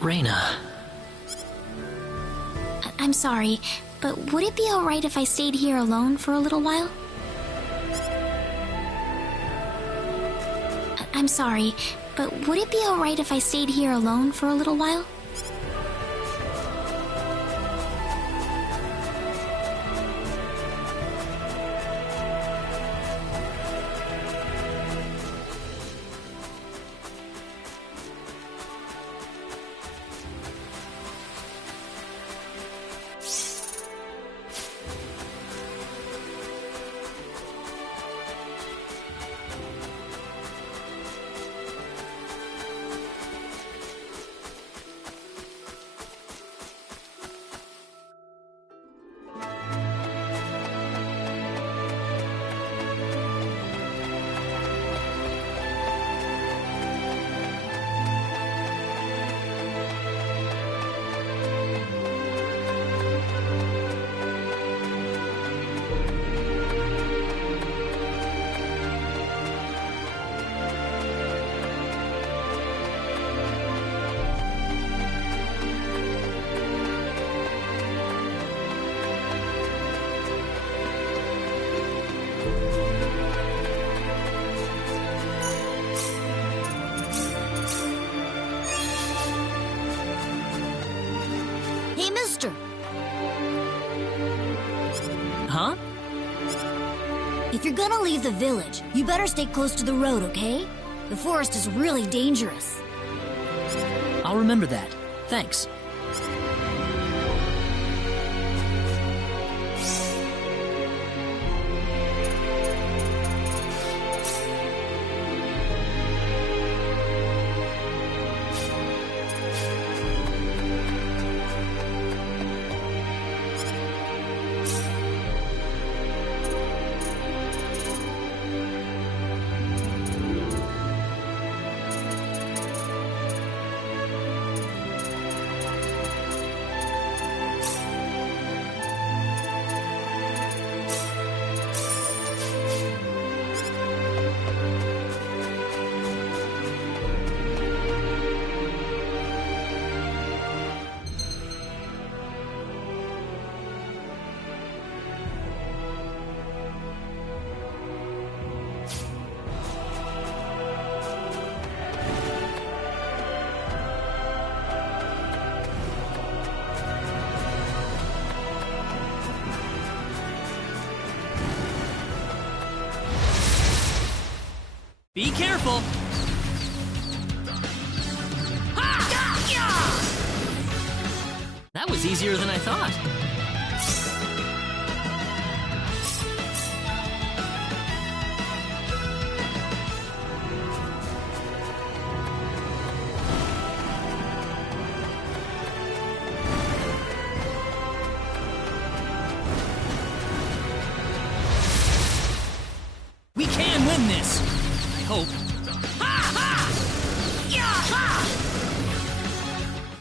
Reina. I'm sorry, but would it be alright if I stayed here alone for a little while? I'm sorry, but would it be alright if I stayed here alone for a little while? Hey, mister! Huh? If you're gonna leave the village, you better stay close to the road, okay? The forest is really dangerous. I'll remember that. Thanks. Be careful! That was easier than I thought. We can win this! I hope.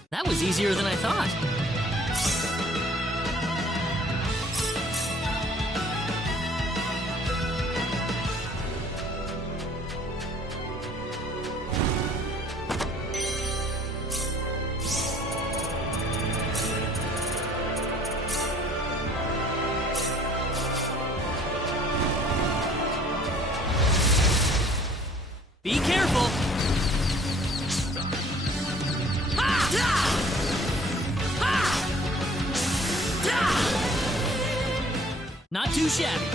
That was easier than I thought. Be careful! Not too shabby.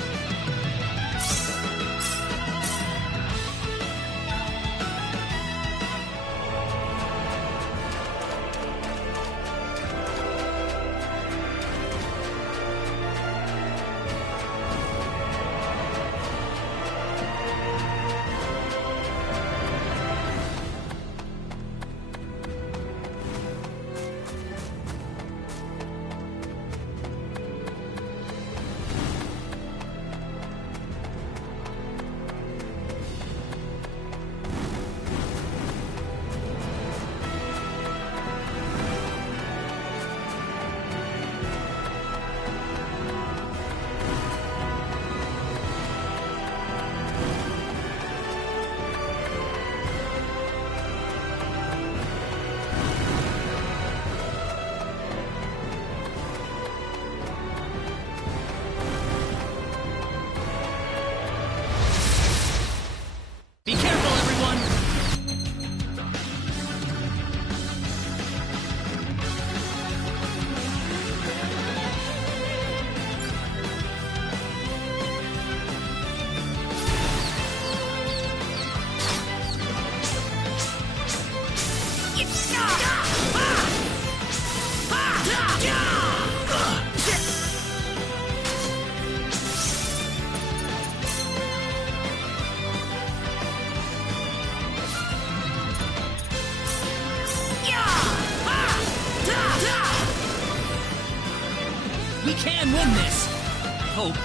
We can win this! I hope.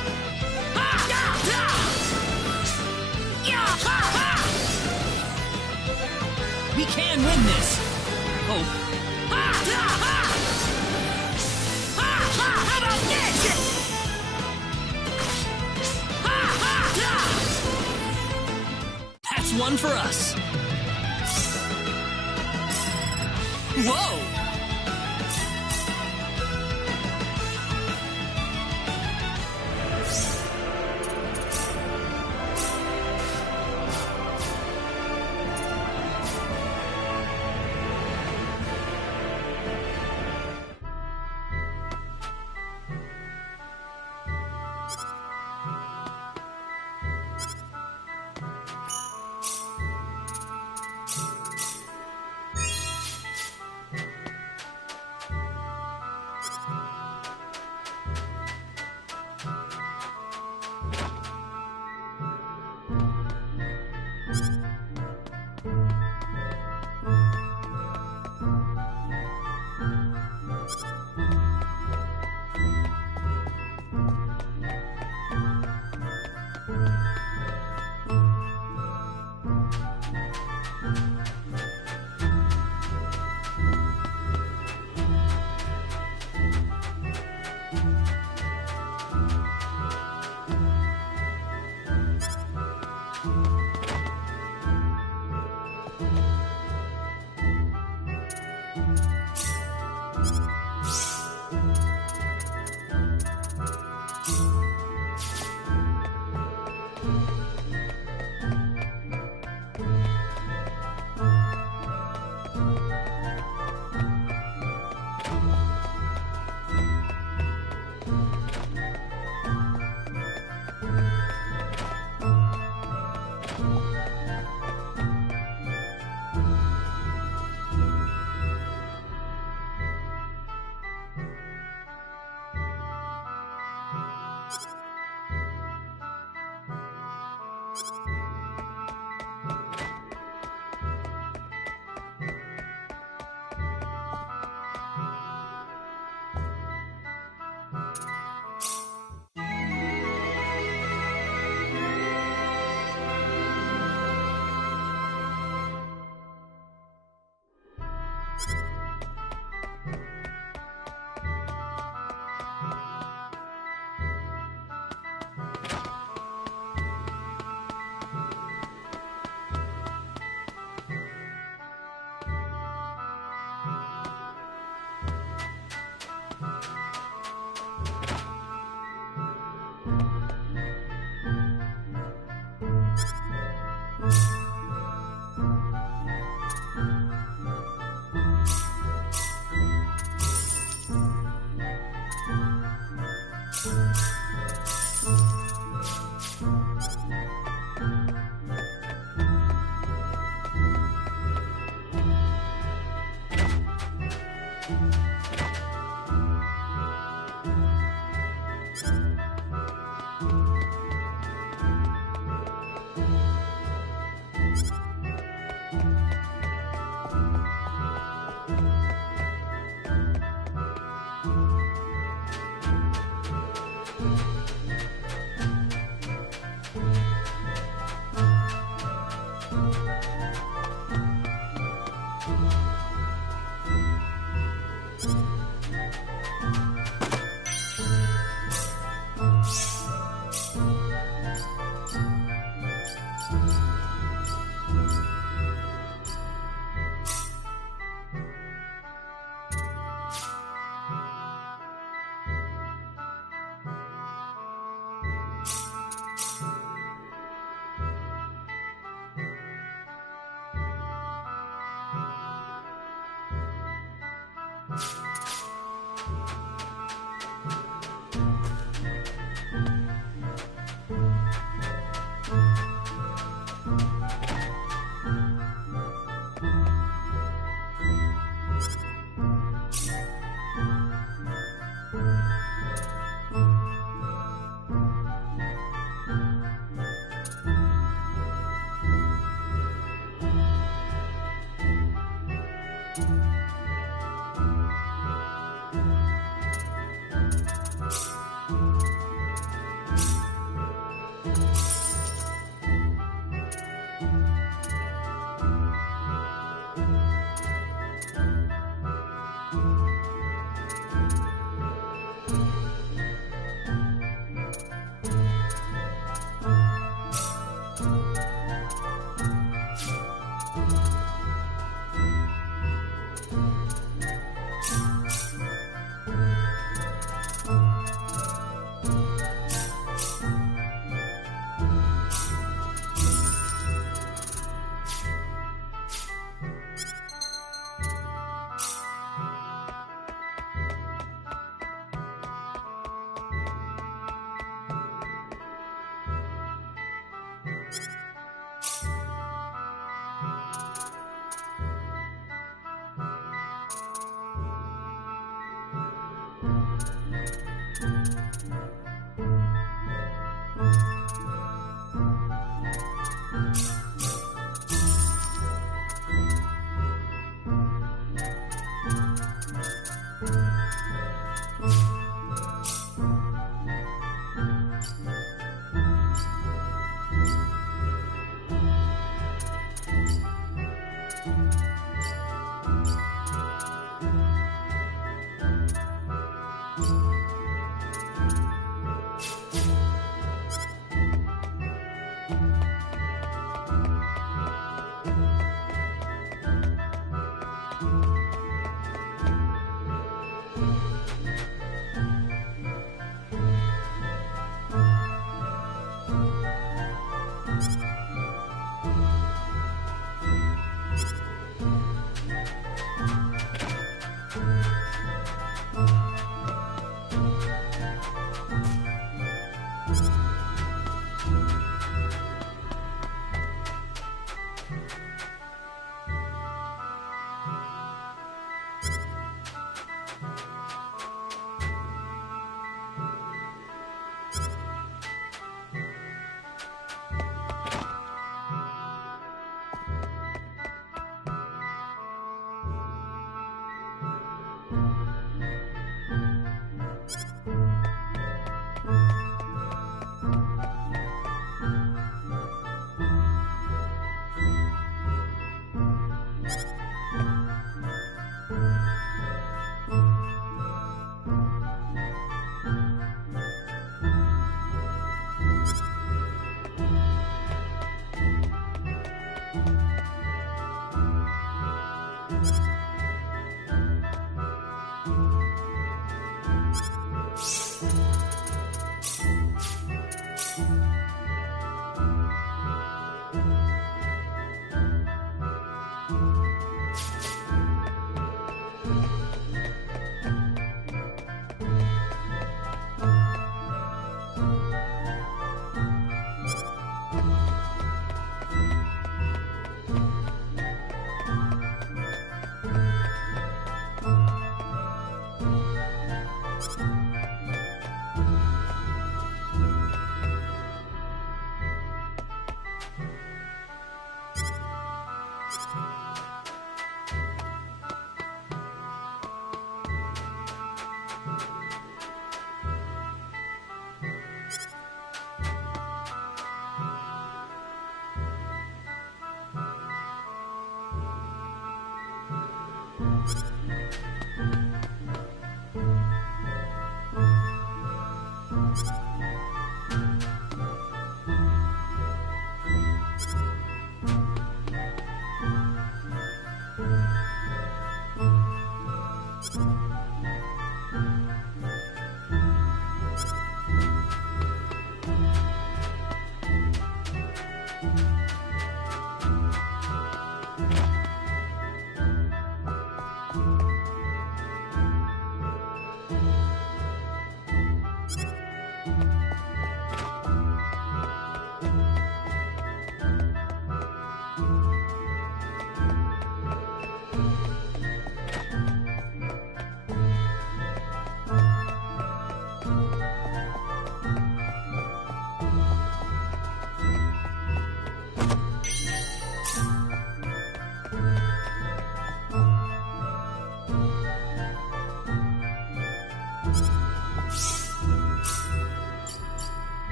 We can win this! I hope. How about this? That's one for us! Whoa!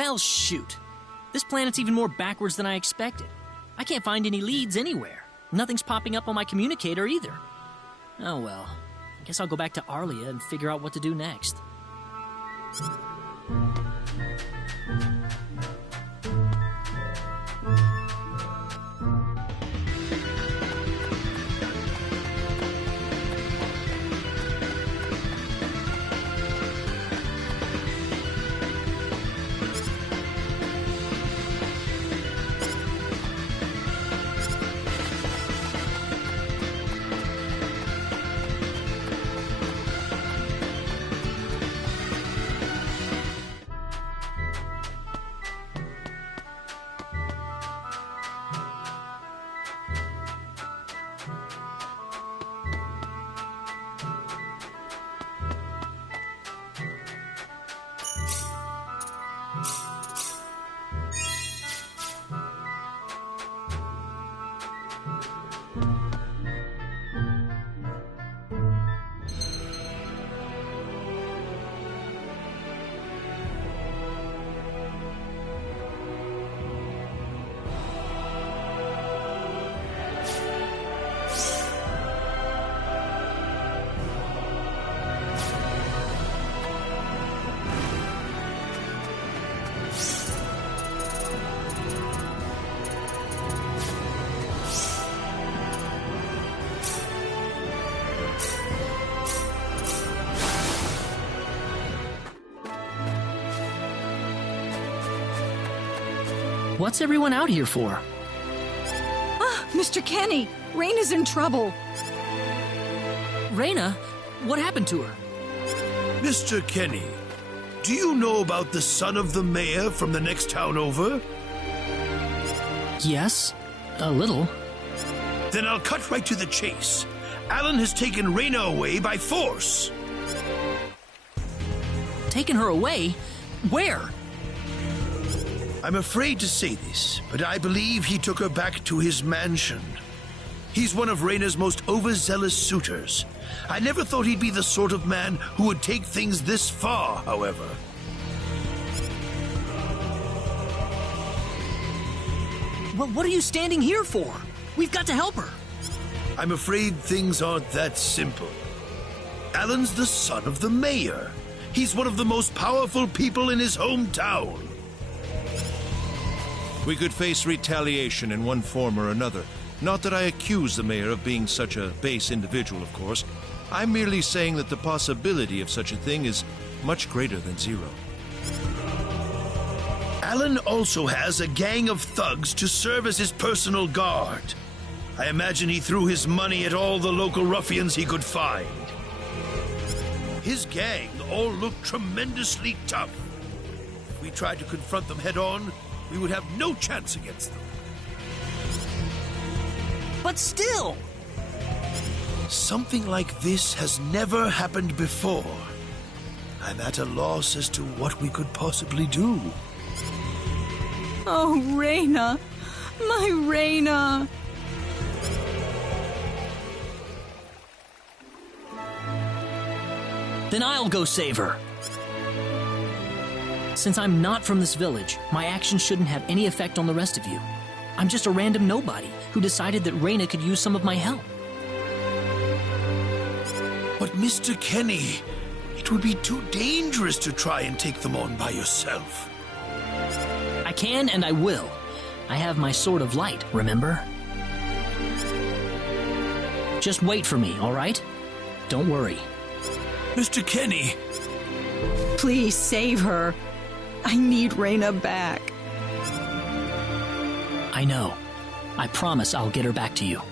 Well, shoot. This planet's even more backwards than I expected. I can't find any leads anywhere. Nothing's popping up on my communicator either. Oh well. I guess I'll go back to Arlia and figure out what to do next. What's everyone out here for? Ah, Mr. Kenny! Raina's in trouble! Raina? What happened to her? Mr. Kenny, do you know about the son of the mayor from the next town over? Yes, a little. Then I'll cut right to the chase. Alan has taken Raina away by force. Taken her away? Where? I'm afraid to say this, but I believe he took her back to his mansion. He's one of Raina's most overzealous suitors. I never thought he'd be the sort of man who would take things this far, however. Well, what are you standing here for? We've got to help her. I'm afraid things aren't that simple. Alan's the son of the mayor. He's one of the most powerful people in his hometown. We could face retaliation in one form or another. Not that I accuse the mayor of being such a base individual, of course. I'm merely saying that the possibility of such a thing is much greater than zero. Alan also has a gang of thugs to serve as his personal guard. I imagine he threw his money at all the local ruffians he could find. His gang all look tremendously tough. If we tried to confront them head-on, we would have no chance against them. But still! Something like this has never happened before. I'm at a loss as to what we could possibly do. Oh, Raina! My Raina! Then I'll go save her. Since I'm not from this village, my actions shouldn't have any effect on the rest of you. I'm just a random nobody who decided that Raina could use some of my help. But Mr. Kenny, it would be too dangerous to try and take them on by yourself. I can and I will. I have my sword of light, remember? Just wait for me, all right? Don't worry. Mr. Kenny! Please save her. I need Raina back. I know. I promise I'll get her back to you.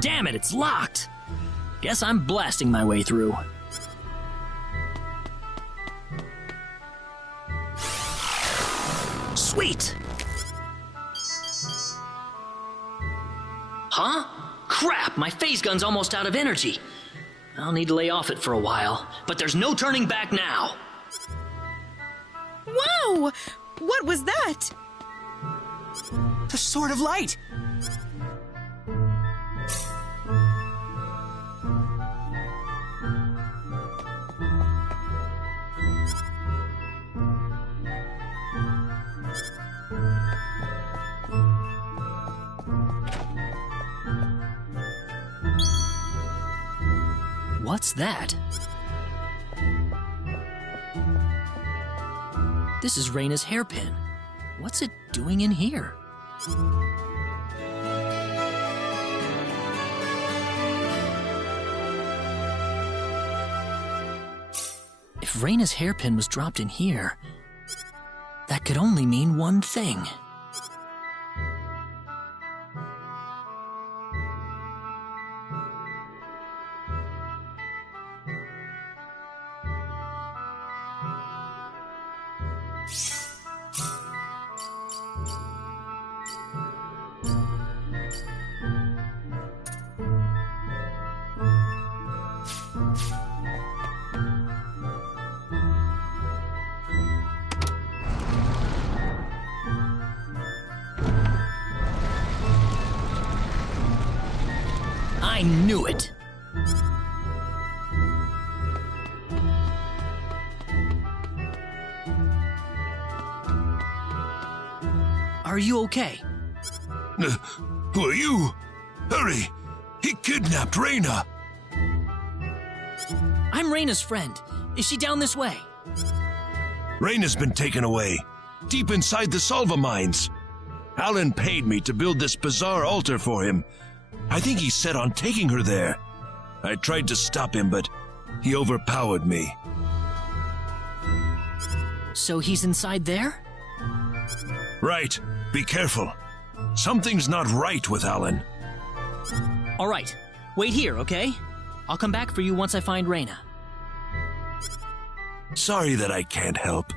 Damn it, it's locked. Guess I'm blasting my way through. Sweet! Huh? Crap, my phase gun's almost out of energy. I'll need to lay off it for a while, but there's no turning back now. Whoa! What was that? The Sword of Light! What's that? This is Reina's hairpin. What's it doing in here? If Reina's hairpin was dropped in here, that could only mean one thing. I knew it! Are you okay? Who are you? Hurry! He kidnapped Reina! I'm Reina's friend. Is she down this way? Reina's been taken away, deep inside the Salva mines. Alan paid me to build this bizarre altar for him. I think he's set on taking her there. I tried to stop him, but he overpowered me. So he's inside there? Right. Be careful. Something's not right with Alan. All right. Wait here, okay? I'll come back for you once I find Reina. Sorry that I can't help.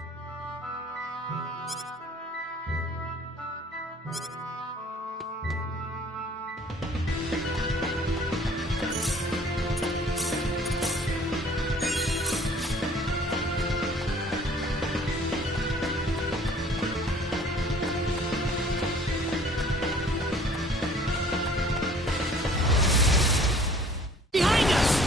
Behind us!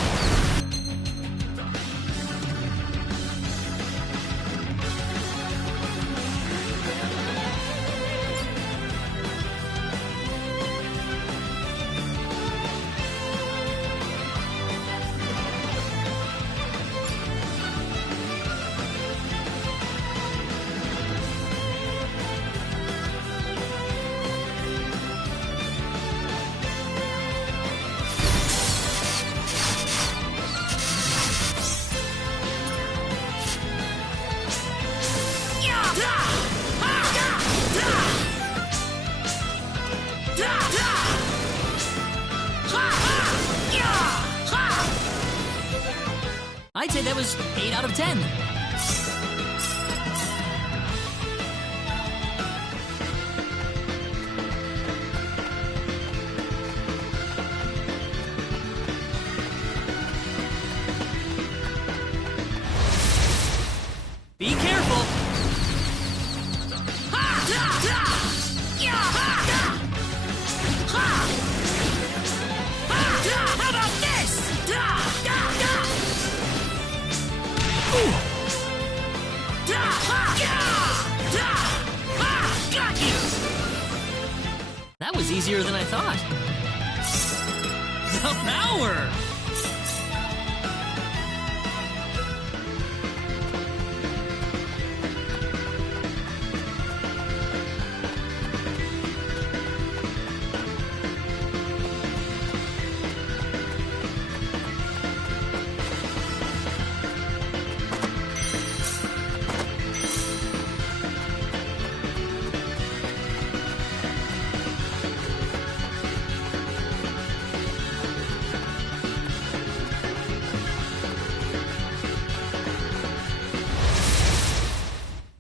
I'd say that was 8 out of 10. Be careful. How about this? Got you! That was easier than I thought. The power!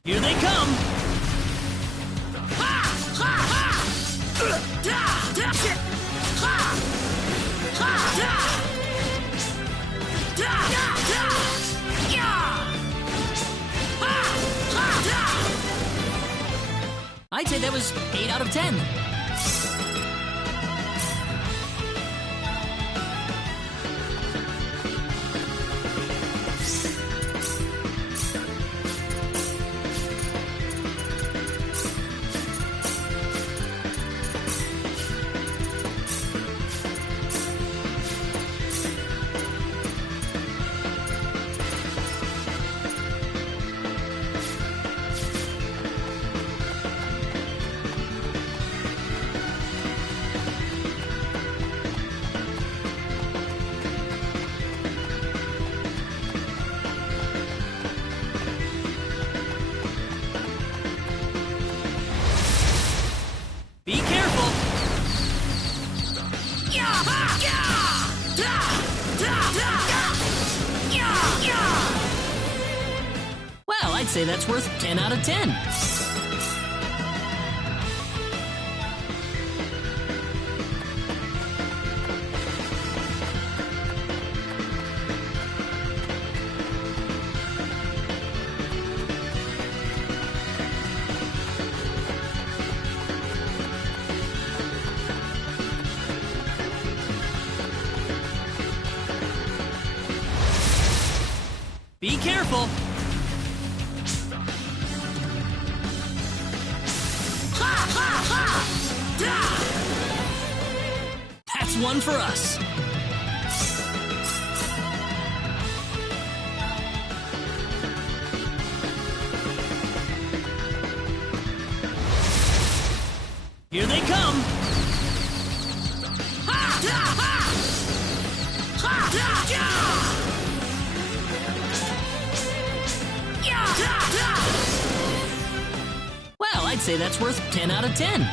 Here they come! I'd say that was 8 out of 10. Be careful! Well, I'd say that's worth 10 out of 10. Be careful! That's one for us. Here they come! Well, I'd say that's worth 10 out of 10.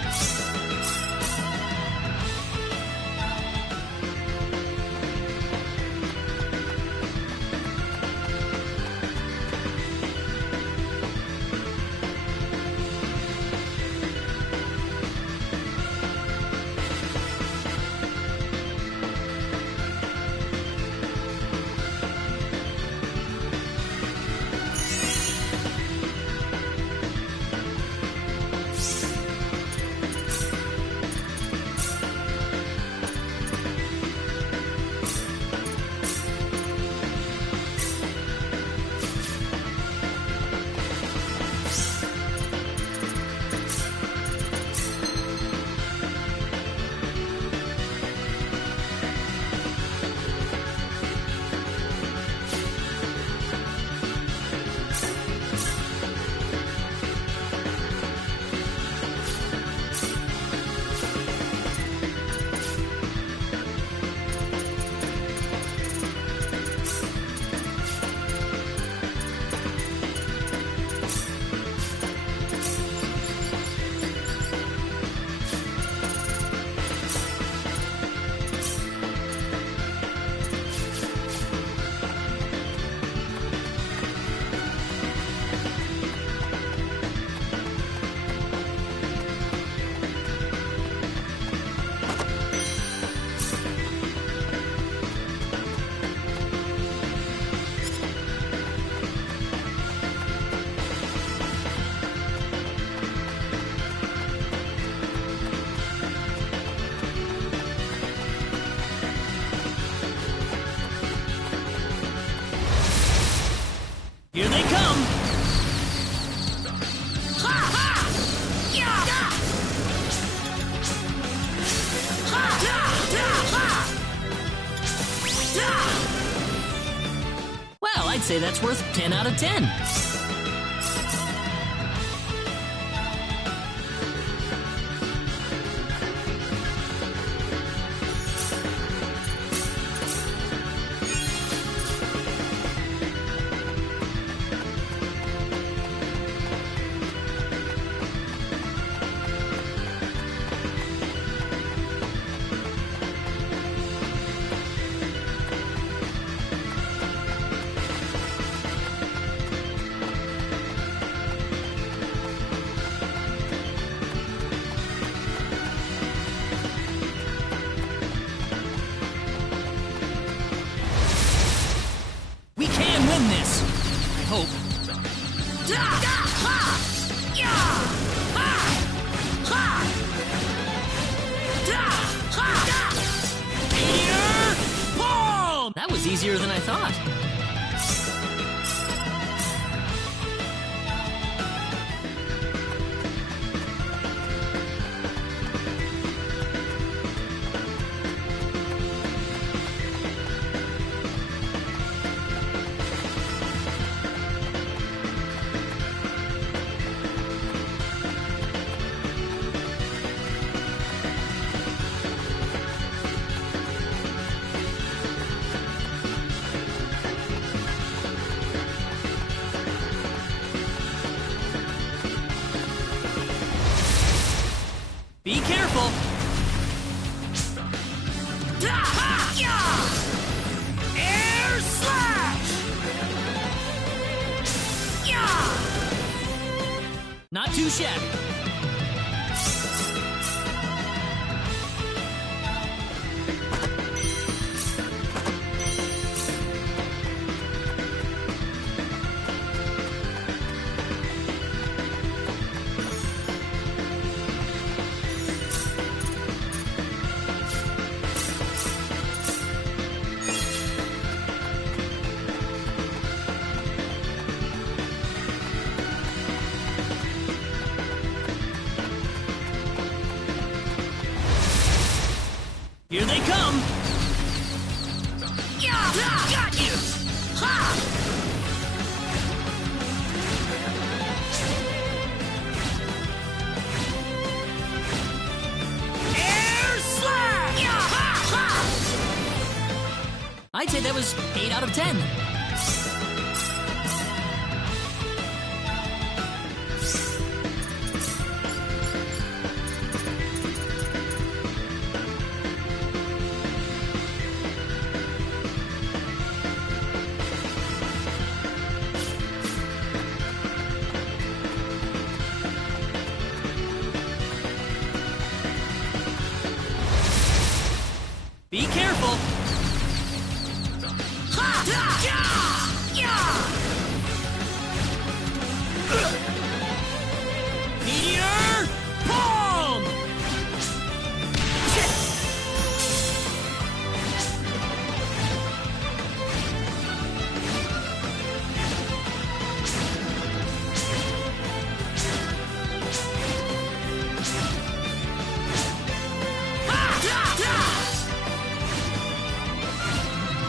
Here they come! Well, I'd say that's worth 10 out of 10. That was easier than I thought. Be careful! Air slash! Not too shabby. Here they come! Got you! Ha! Air slash! I'd say that was 8 out of 10. Be careful! Meteor palm!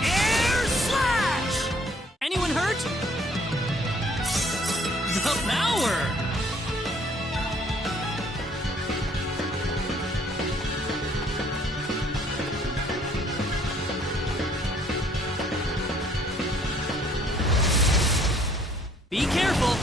Air slash! Anyone hurt? The power! Be careful!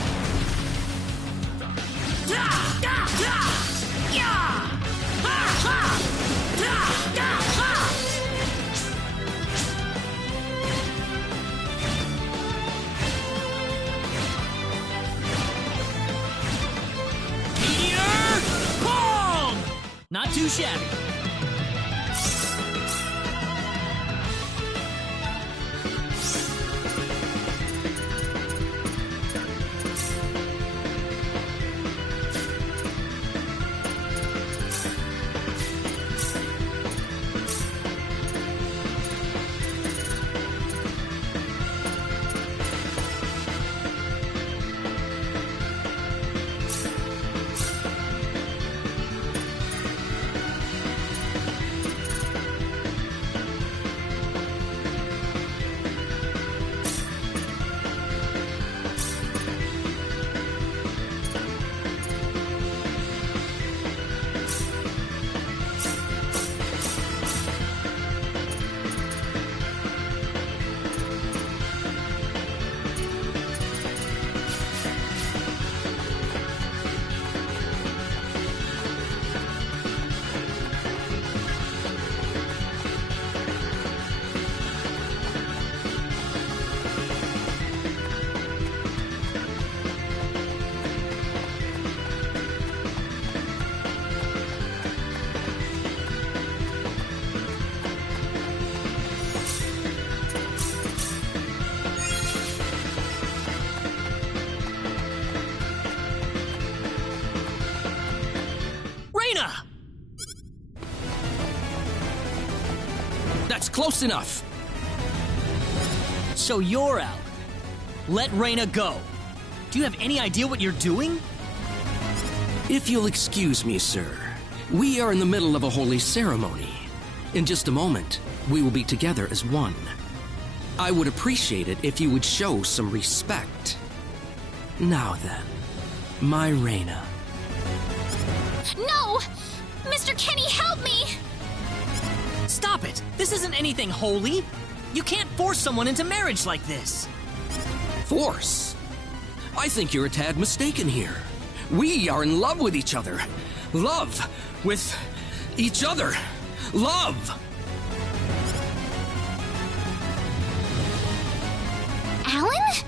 Meteor palm! Not too shabby. Close enough. So you're out. Let Reina go. Do you have any idea what you're doing? If you'll excuse me, sir, we are in the middle of a holy ceremony. In just a moment, we will be together as one. I would appreciate it if you would show some respect. Now then, my Reina. No! Mr. Kenny, help me! Stop it! This isn't anything holy! You can't force someone into marriage like this! Force? I think you're a tad mistaken here. We are in love with each other. Love with each other. Love! Alan?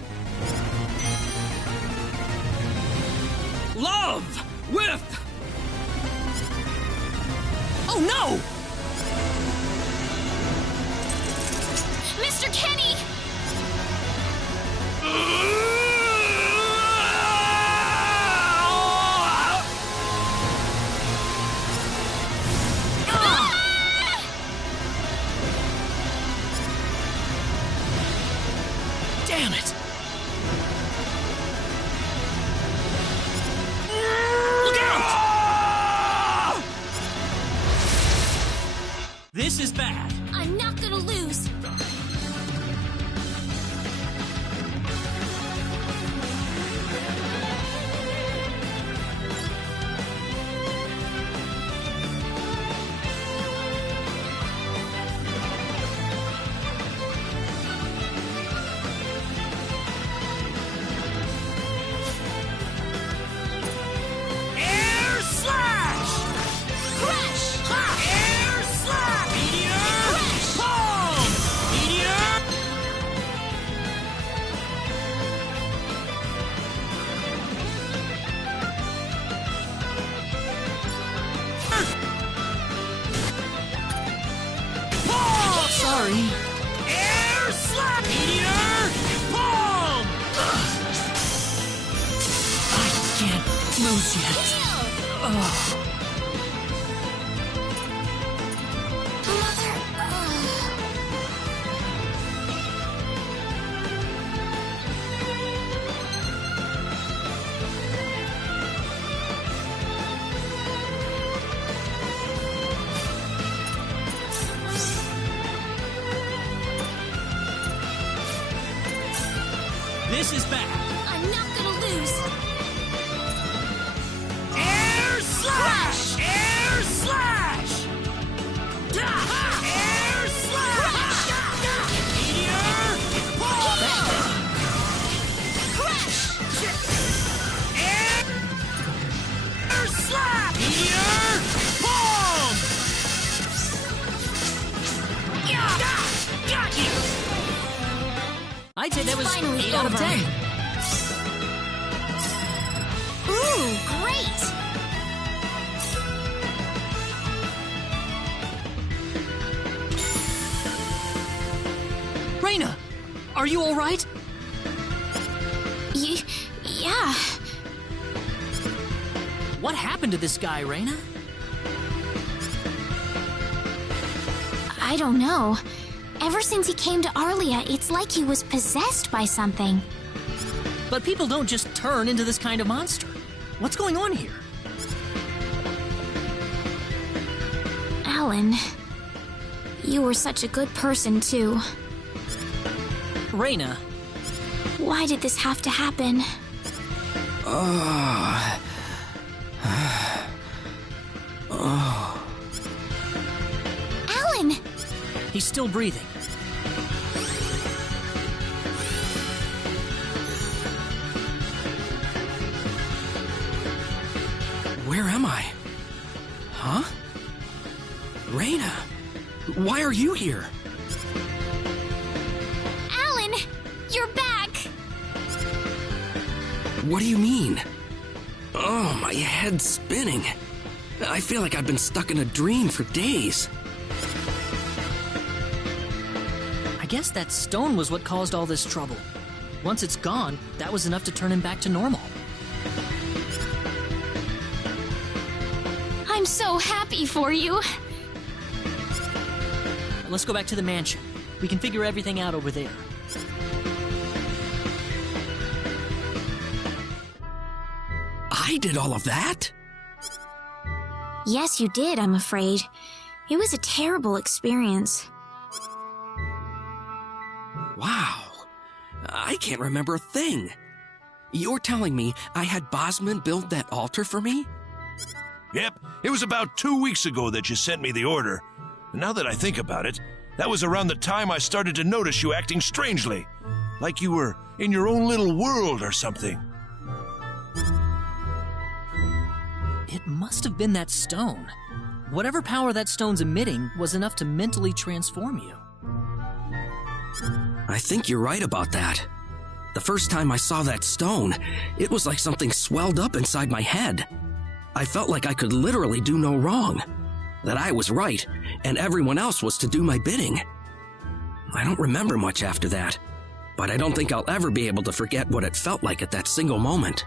Love with... Oh no! Mr. Kenny! Damn it! Look out! This is bad. I'm not gonna lose. Air slash! Crash! Air slash! Meteor! Boom! Meteor! Boom! Sorry. Air slash! Meteor! Boom! I can't lose yet. Mother, This is bad. I'm not gonna lose. Air slash! Air slash! Air slash! Meteor! Crash! Air slash! Meteor! Boom! Got you! I'd say that was Finally 8 out of over. 10. Ooh, great! Reina, are you all right? Yeah. What happened to this guy, Reina? I don't know. Ever since he came to Arlia, it's like he was possessed by something. But people don't just turn into this kind of monster. What's going on here? Alan, you were such a good person, too. Reina, Why did this have to happen? Alan! he's still breathing. Where am I? Huh? Reina, why are you here? Alan! You're back! What do you mean? Oh, my head's spinning. I feel like I've been stuck in a dream for days. I guess that stone was what caused all this trouble. Once it's gone, that was enough to turn him back to normal. I'm so happy for you. let's go back to the mansion. We can figure everything out over there. I did all of that? Yes, you did, I'm afraid. It was a terrible experience. Wow. I can't remember a thing. You're telling me I had Bosman build that altar for me? Yep, it was about 2 weeks ago that you sent me the order. Now that I think about it, that was around the time I started to notice you acting strangely. Like you were in your own little world or something. It must have been that stone. Whatever power that stone's emitting was enough to mentally transform you. I think you're right about that. The first time I saw that stone, it was like something swelled up inside my head. I felt like I could literally do no wrong. That I was right, and everyone else was to do my bidding. I don't remember much after that, but I don't think I'll ever be able to forget what it felt like at that single moment.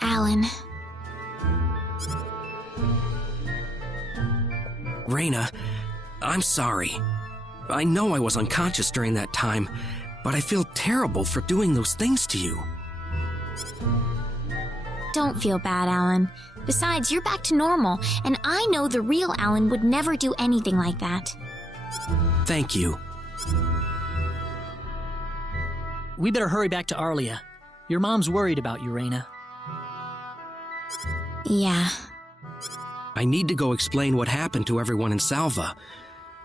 Alan. Raina, I'm sorry. I know I was unconscious during that time, but I feel terrible for doing those things to you. Don't feel bad, Alan. Besides, you're back to normal, and I know the real Alan would never do anything like that. Thank you. We better hurry back to Arlia. Your mom's worried about you, Raina. Yeah. I need to go explain what happened to everyone in Salva.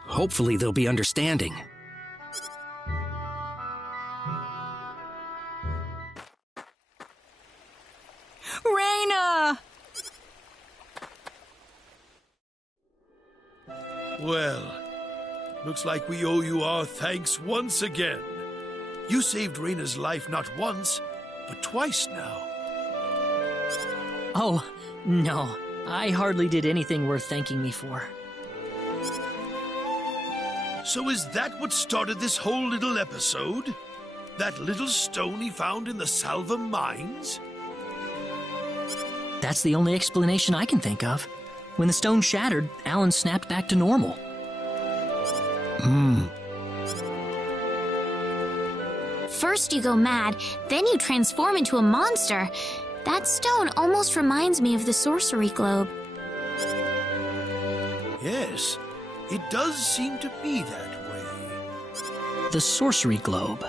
Hopefully they'll be understanding. Raina! Well, looks like we owe you our thanks once again. You saved Raina's life not once, but twice now. Oh, no. I hardly did anything worth thanking me for. So is that what started this whole little episode? That little stone he found in the Salva mines? That's the only explanation I can think of. When the stone shattered, Alan snapped back to normal. First you go mad, then you transform into a monster. That stone almost reminds me of the sorcery globe. Yes, it does seem to be that way. The sorcery globe.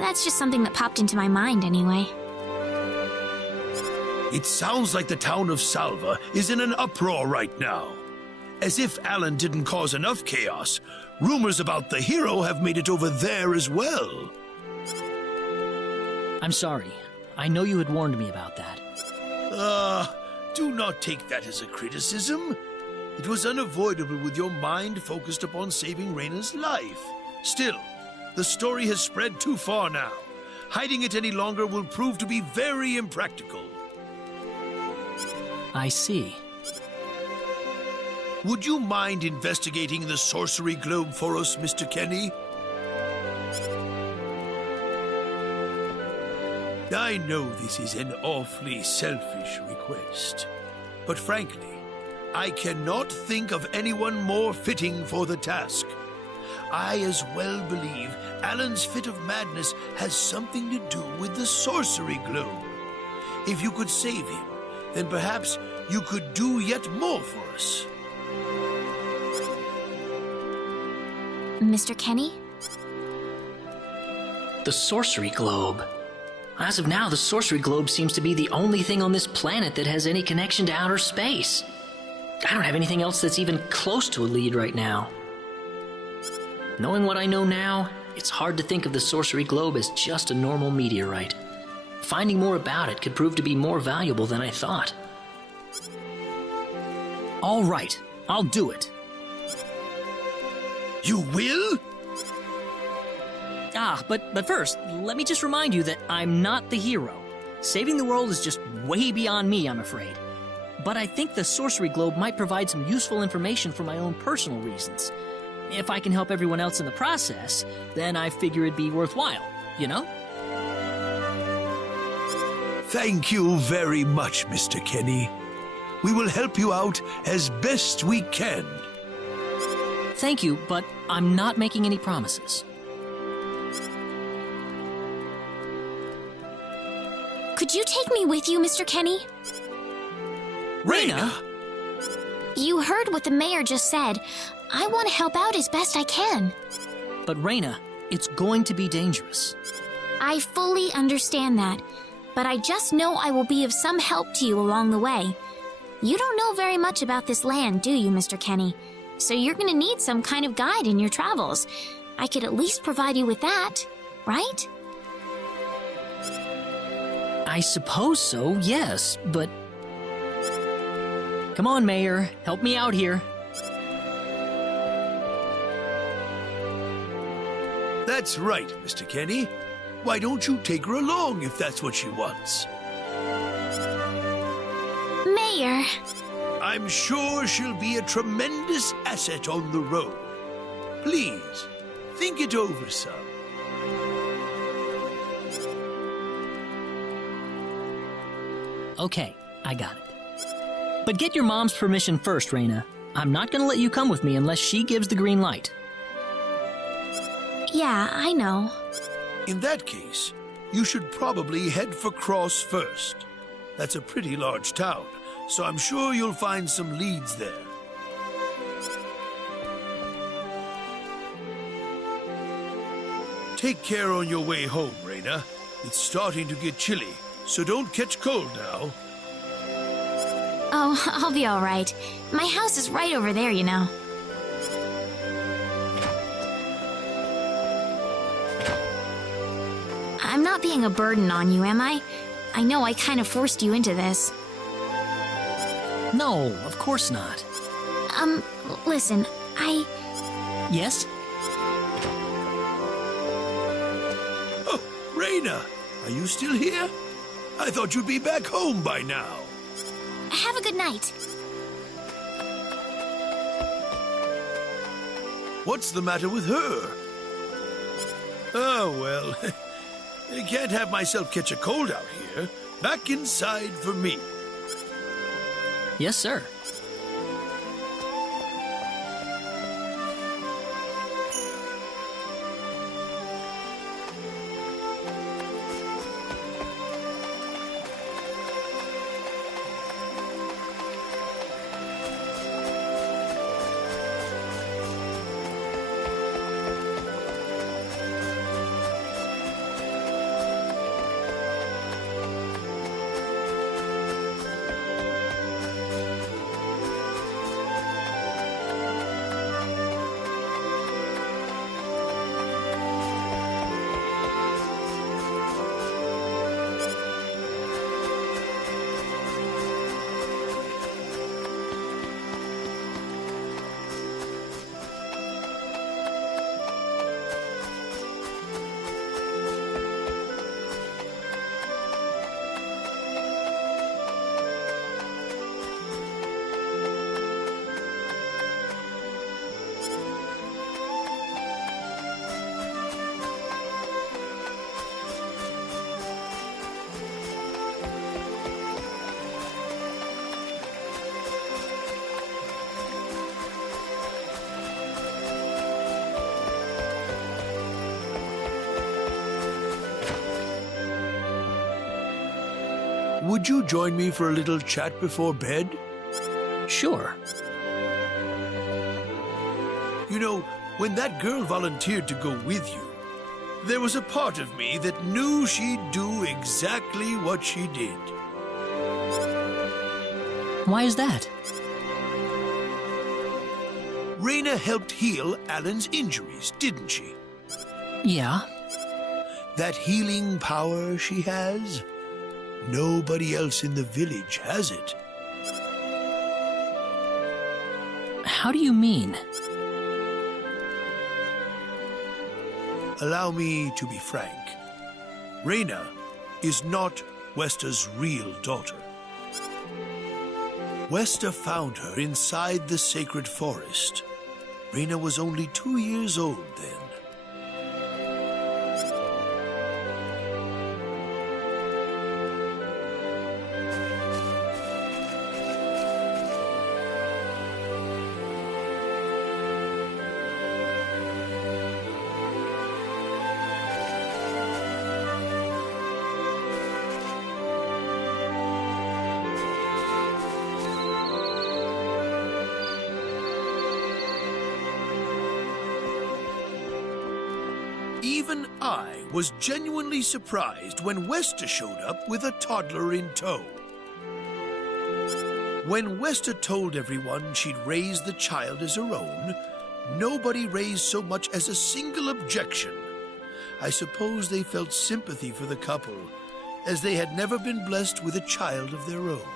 That's just something that popped into my mind anyway. It sounds like the town of Salva is in an uproar right now. As if Alan didn't cause enough chaos, rumors about the hero have made it over there as well. I'm sorry. I know you had warned me about that. Do not take that as a criticism. It was unavoidable with your mind focused upon saving Raina's life. Still, the story has spread too far now. Hiding it any longer will prove to be very impractical. I see. Would you mind investigating the sorcery globe for us, Mr. Kenny? I know this is an awfully selfish request, but frankly, I cannot think of anyone more fitting for the task. I as well believe Alan's fit of madness has something to do with the sorcery globe. If you could save him, then perhaps you could do yet more for us. Mr. Kenny? The sorcery globe. As of now, the sorcery globe seems to be the only thing on this planet that has any connection to outer space. I don't have anything else that's even close to a lead right now. Knowing what I know now, it's hard to think of the sorcery globe as just a normal meteorite. Finding more about it could prove to be more valuable than I thought. All right, I'll do it. You will? But first, let me just remind you that I'm not the hero. Saving the world is just way beyond me, I'm afraid. But I think the sorcery globe might provide some useful information for my own personal reasons. If I can help everyone else in the process, then I figure it'd be worthwhile, you know? Thank you very much, Mr. Kenny. We will help you out as best we can. Thank you, but I'm not making any promises. Could you take me with you, Mr. Kenny? Reyna! You heard what the mayor just said. I want to help out as best I can. But Reyna, it's going to be dangerous. I fully understand that, but I just know I will be of some help to you along the way. You don't know very much about this land, do you, Mr. Kenny? So you're going to need some kind of guide in your travels. I could at least provide you with that, right? I suppose so, yes, but... Come on, Mayor. Help me out here. That's right, Mr. Kenny. Why don't you take her along if that's what she wants? Mayor. I'm sure she'll be a tremendous asset on the road. Please, think it over some. Okay, I got it. But get your mom's permission first, Reyna. I'm not gonna let you come with me unless she gives the green light. Yeah, I know. In that case, you should probably head for Cross first. That's a pretty large town, so I'm sure you'll find some leads there. Take care on your way home, Reyna. It's starting to get chilly, so don't catch cold now. Oh, I'll be all right. My house is right over there, you know. I'm not being a burden on you, am I? I know I kind of forced you into this. No, of course not. Listen, Yes? Oh, Reyna, are you still here? I thought you'd be back home by now. Have a good night. What's the matter with her? Oh, well, I can't have myself catch a cold out here. Back inside for me. Yes, sir. Would you join me for a little chat before bed? Sure. You know, when that girl volunteered to go with you, there was a part of me that knew she'd do exactly what she did. Why is that? Reyna helped heal Alan's injuries, didn't she? Yeah. That healing power she has, nobody else in the village has it. How do you mean? Allow me to be frank. Reyna is not Wester's real daughter. Wester found her inside the sacred forest. Reyna was only 2 years old then. I was genuinely surprised when Westa showed up with a toddler in tow. When Westa told everyone she'd raised the child as her own, nobody raised so much as a single objection. I suppose they felt sympathy for the couple, as they had never been blessed with a child of their own.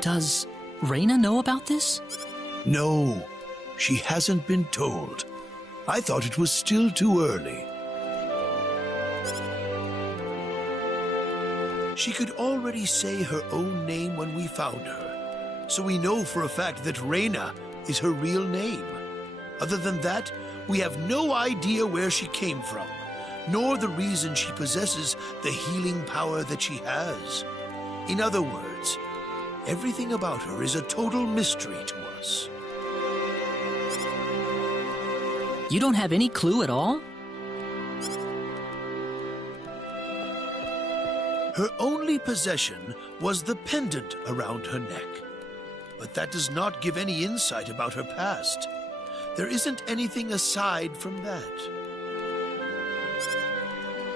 Does Raina know about this? No, she hasn't been told. I thought it was still too early. She could already say her own name when we found her, so we know for a fact that Raina is her real name. Other than that, we have no idea where she came from, nor the reason she possesses the healing power that she has. In other words, everything about her is a total mystery to us. You don't have any clue at all? Her only possession was the pendant around her neck. But that does not give any insight about her past. There isn't anything aside from that.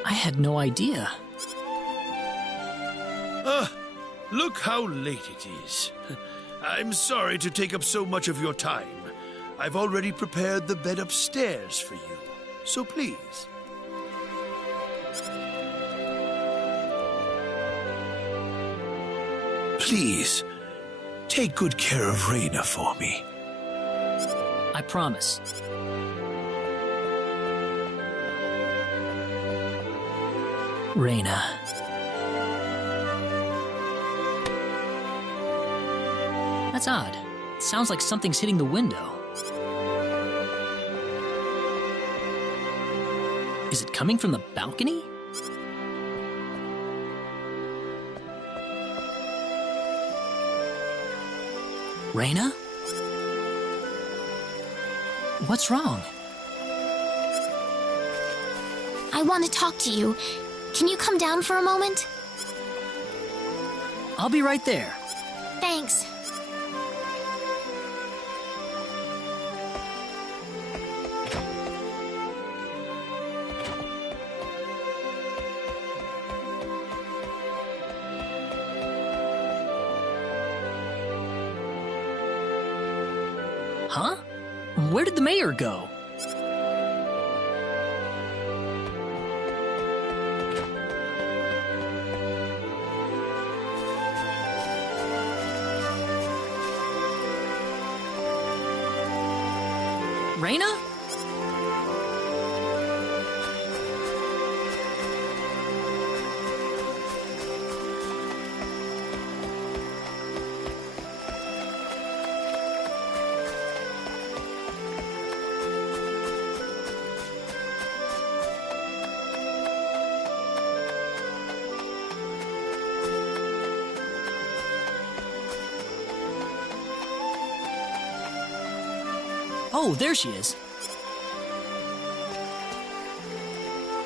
I had no idea. Look how late it is. I'm sorry to take up so much of your time. I've already prepared the bed upstairs for you, so please. Please, take good care of Raina for me. I promise. Raina. That's odd. It sounds like something's hitting the window. Is it coming from the balcony? Raina? What's wrong? I want to talk to you. Can you come down for a moment? I'll be right there. Thanks. Huh? Where did the mayor go? Raina? Oh, there she is.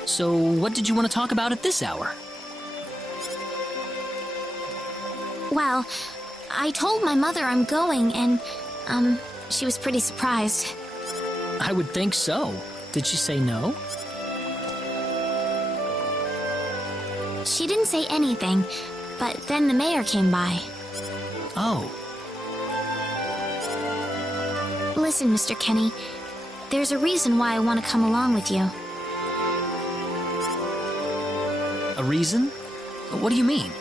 So, what did you want to talk about at this hour? Well, I told my mother I'm going, and, she was pretty surprised. I would think so. Did she say no? She didn't say anything, but then the mayor came by. Oh. Listen, Mr. Kenny, there's a reason why I want to come along with you. A reason? What do you mean?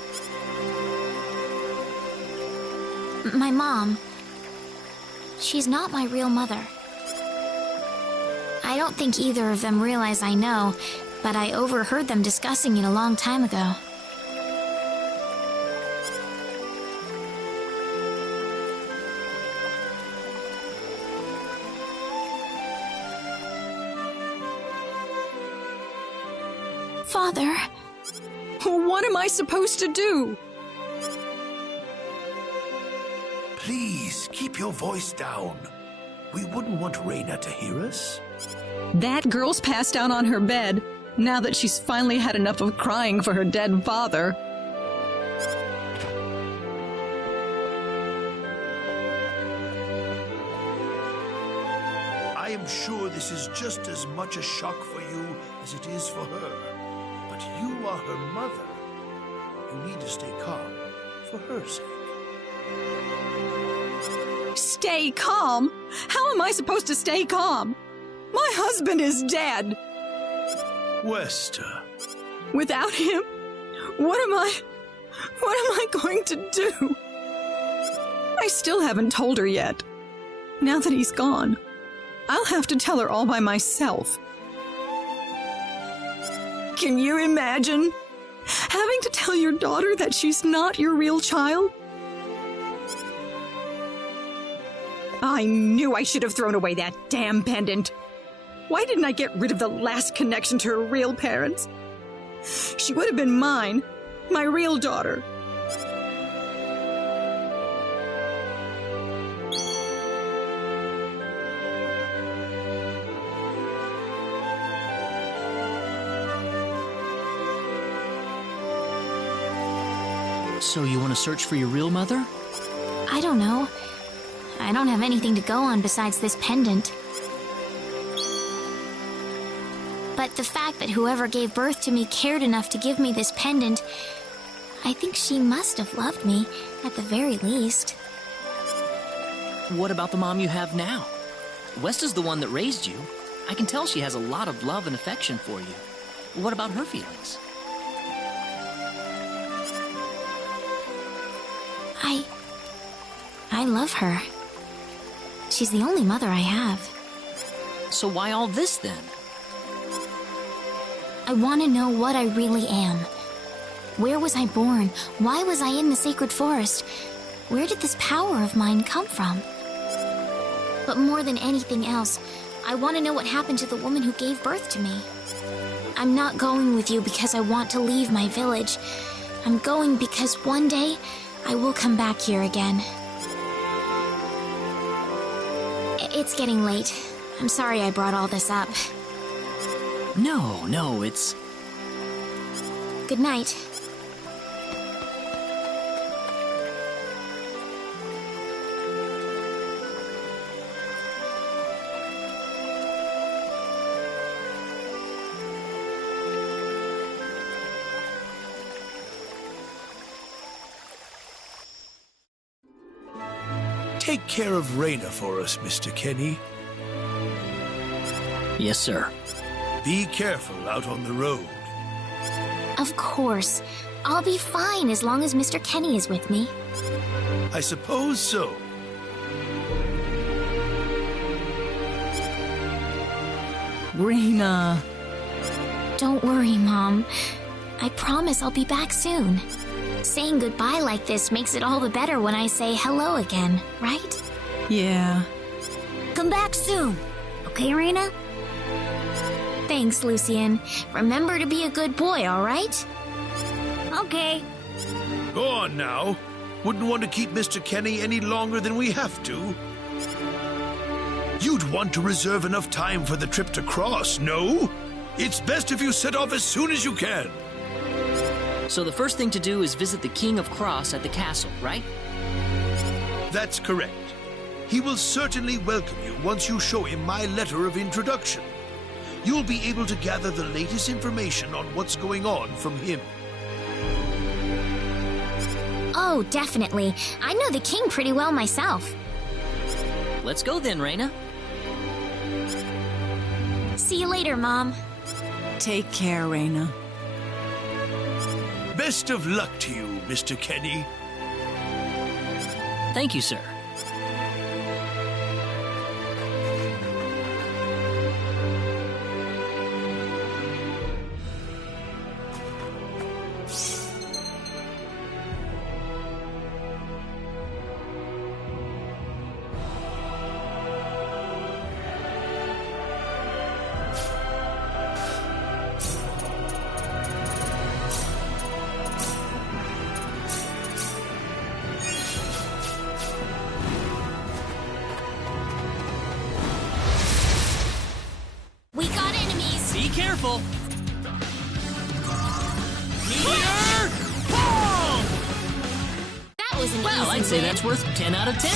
My mom, she's not my real mother. I don't think either of them realize I know, but I overheard them discussing it a long time ago. Father. What am I supposed to do? Please, keep your voice down. We wouldn't want Raina to hear us. That girl's passed out on her bed, now that she's finally had enough of crying for her dead father. I am I'm sure this is just as much a shock for you as it is for her. But you are her mother. You need to stay calm for her sake. Stay calm? How am I supposed to stay calm? My husband is dead. Wester. Without him, what am I going to do? I still haven't told her yet. Now that he's gone, I'll have to tell her all by myself. Can you imagine having to tell your daughter that she's not your real child? I knew I should have thrown away that damn pendant. Why didn't I get rid of the last connection to her real parents? She would have been mine, my real daughter. So you want to search for your real mother? I don't know. I don't have anything to go on besides this pendant. But the fact that whoever gave birth to me cared enough to give me this pendant, I think she must have loved me, at the very least. What about the mom you have now? West is the one that raised you. I can tell she has a lot of love and affection for you. What about her feelings? I love her. She's the only mother I have. So why all this then? I want to know what I really am. Where was I born? Why was I in the sacred forest? Where did this power of mine come from? But more than anything else, I want to know what happened to the woman who gave birth to me. I'm not going with you because I want to leave my village. I'm going because one day I will come back here again. It's getting late. I'm sorry I brought all this up. No, it's... Good night. Take care of Raina for us, Mr. Kenny. Yes, sir. Be careful out on the road. Of course. I'll be fine as long as Mr. Kenny is with me. I suppose so. Raina. Don't worry, Mom. I promise I'll be back soon. Saying goodbye like this makes it all the better when I say hello again, right? Yeah. Come back soon. Okay, Raina? Thanks, Lucian. Remember to be a good boy, all right? Okay. Go on now. Wouldn't want to keep Mr. Kenny any longer than we have to. You'd want to reserve enough time for the trip to Cross, no? It's best if you set off as soon as you can. So the first thing to do is visit the King of Cross at the castle, right? That's correct. He will certainly welcome you once you show him my letter of introduction. You'll be able to gather the latest information on what's going on from him. Oh, definitely. I know the king pretty well myself. Let's go then, Raina. See you later, Mom. Take care, Raina. Best of luck to you, Mr. Kenny. Thank you, sir. We got enemies! Be careful! Meteor! Boom! That was an Well, easy I'd say win. that's worth 10 out of 10.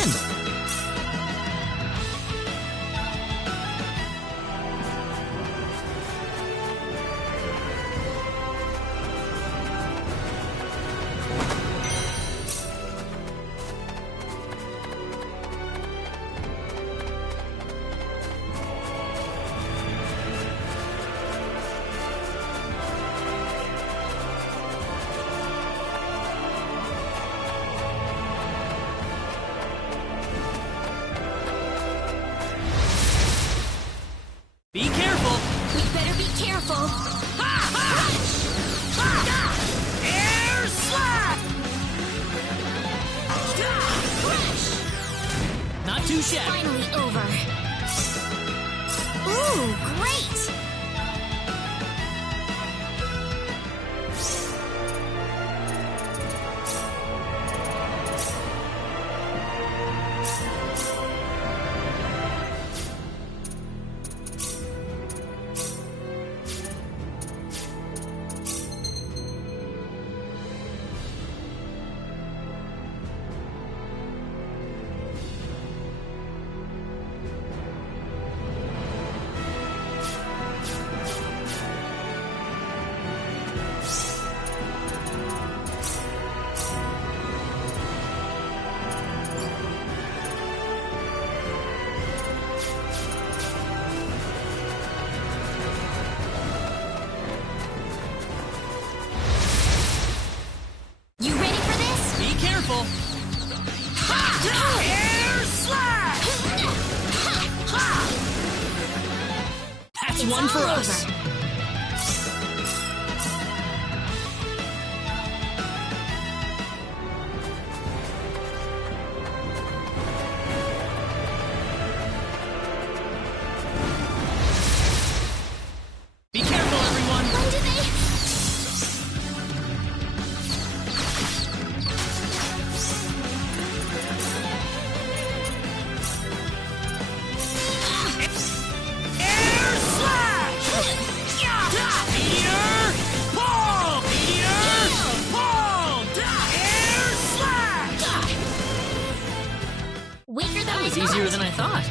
It's shabby. finally over. Ooh, great! You ready for this? Be careful. Air slash! That's It's one for all us. over. Be careful, everyone. When do they... Air slash! Meteor! Pull! Meteor! Pull! Air slash! Weaker than That was I easier thought. than I thought.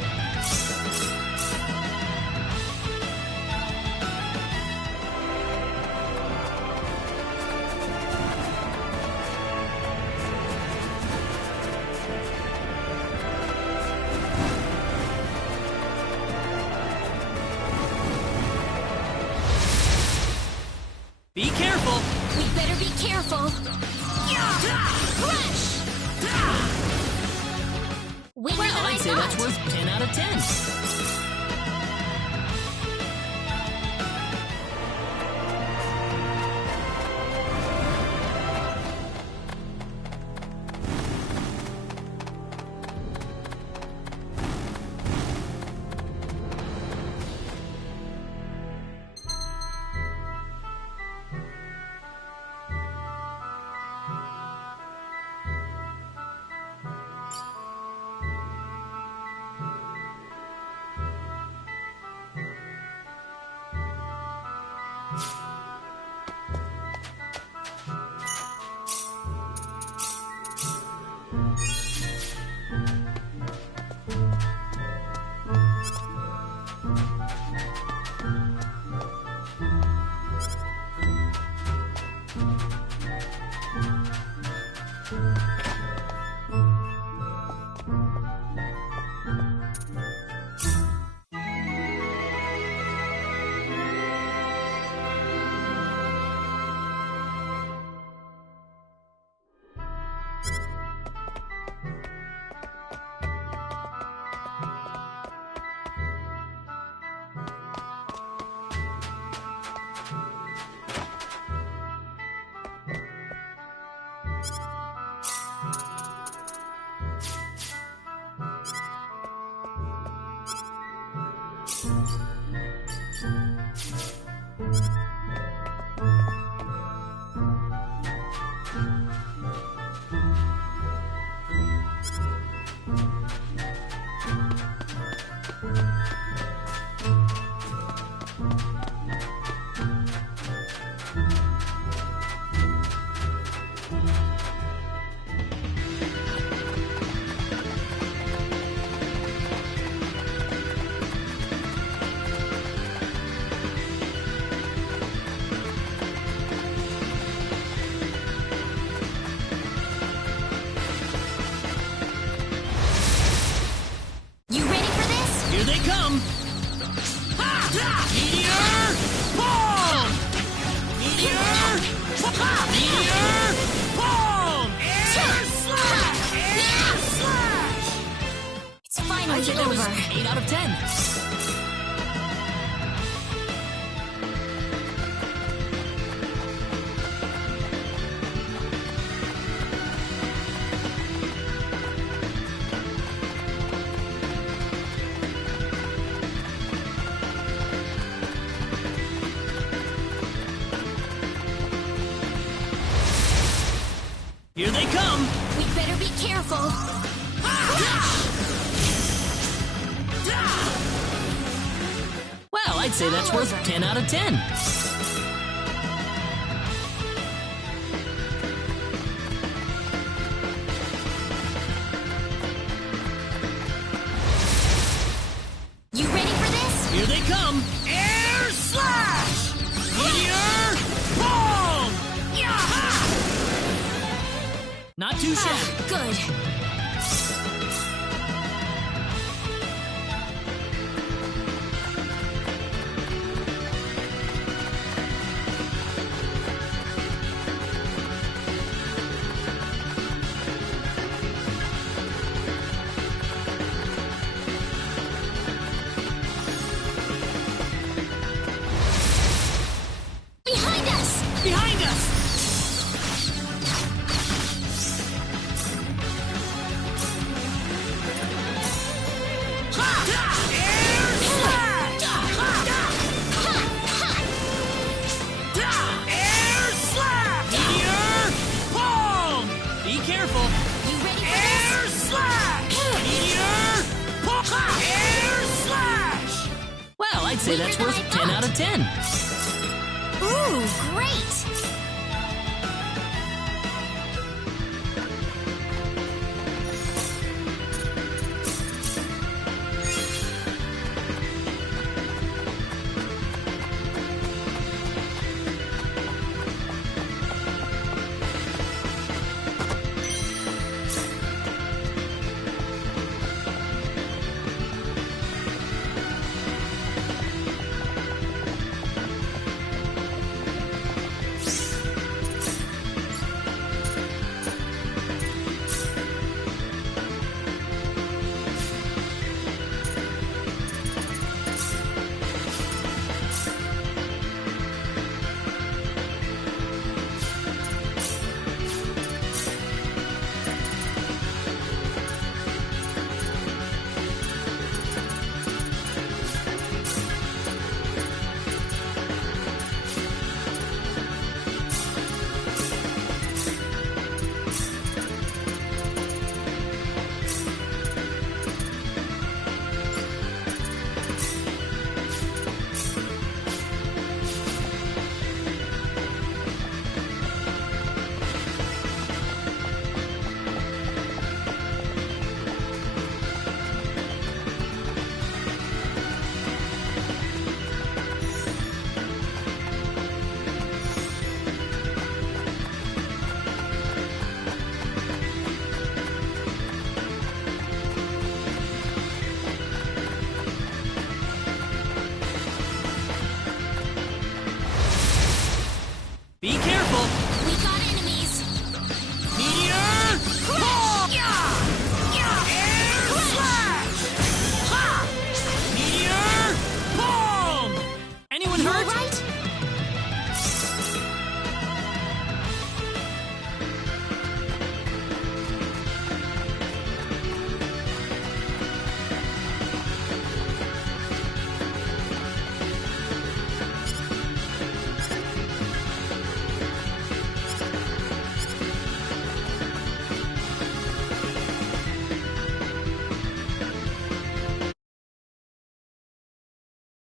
Be careful. We better be careful. Crush! Weaker Well, than I I'd say that's thought. worth 10 out of 10. Here they come! We better be careful. Well, I'd say that's worth 10 out of 10. You ready for this? Here they come! Air slash! Meteor palm! Yaha! Not too shabby. Good. Behind us! Behind us! Air slash! Air slash! Meteor palm! Be careful. You ready for Air slash! Meteor palm! Air slash! Well, I'd say that's worth 10 out of 10. this? Ooh, great!